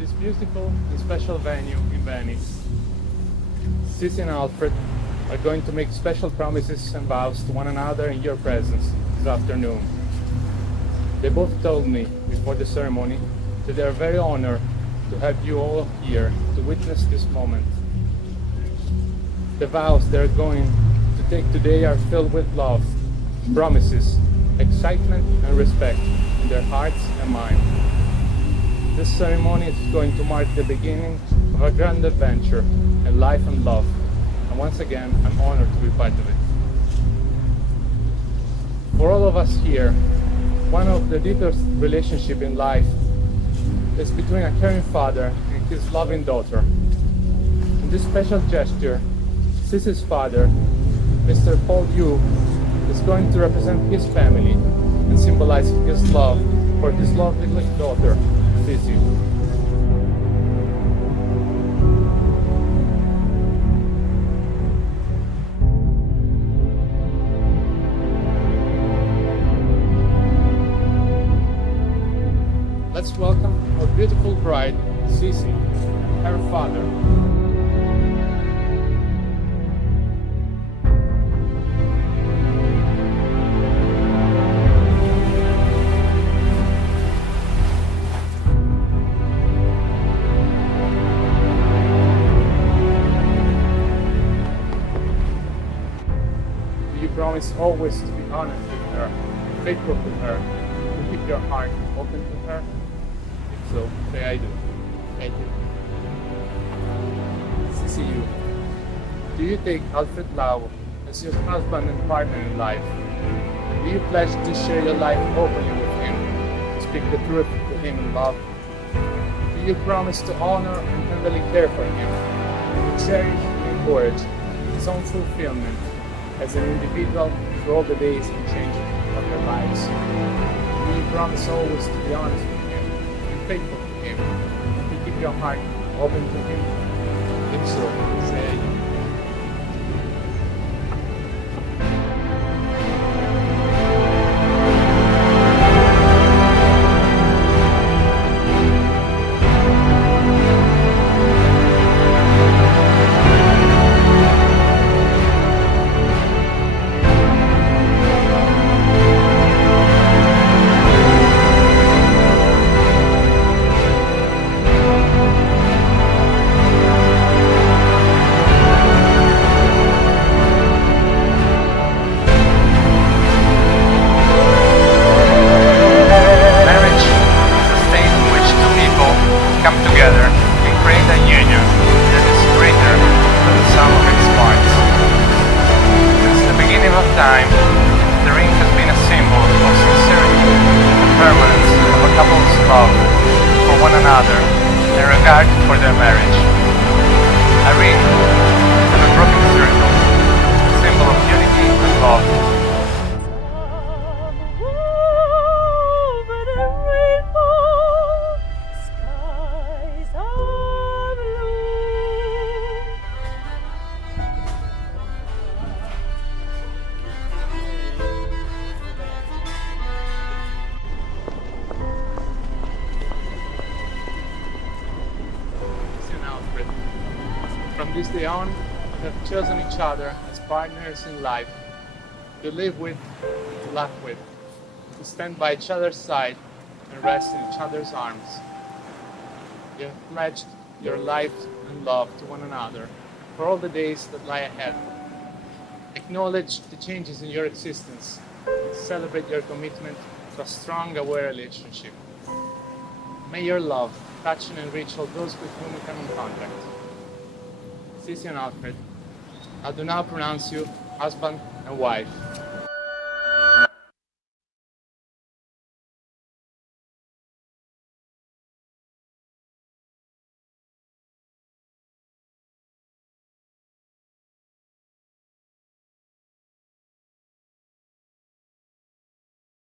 this beautiful and special venue in Venice. Cici and Alfred are going to make special promises and vows to one another in your presence this afternoon. They both told me before the ceremony that they are very honored to have you all here to witness this moment. The vows they are going to take today are filled with love, promises, excitement and respect in their hearts and minds. This ceremony is going to mark the beginning of a grand adventure in life and love, and once again I'm honored to be part of it. For all of us here, one of the deepest relationships in life is between a caring father and his loving daughter. In this special gesture, Cici's father, Mr. Paul Yu, is going to represent his family and symbolize his love for his lovely daughter, Cici. Let's welcome our beautiful bride, Cici, and her father. Do you promise always to be honest with her, faithful to her, to keep your heart open to her? So, say I do. Thank you. Cici, do you take Alfred Lau as your husband and partner in life? Do you pledge to share your life openly with him, to speak the truth to him in love? Do you promise to honor and tenderly care for him, to cherish and encourage his own fulfillment as an individual through all the days and changes of their lives? Do you promise always to be honest with him, faithful to him, to keep your heart open to him? If so, say I do. Come together and create a union that is greater than the sum of its parts. Since the beginning of time, the ring has been a symbol of sincerity and permanence of a couple's love for one another and regard for their marriage. A ring and a broken circle, a symbol of unity and love. From this day on, we have chosen each other as partners in life, to live with, to laugh with, to stand by each other's side and rest in each other's arms. You have pledged your life and love to one another for all the days that lie ahead. Acknowledge the changes in your existence and celebrate your commitment to a strong, aware relationship. May your love touch and enrich all those with whom you come in contact. Cici and Alfred, I do now pronounce you husband and wife.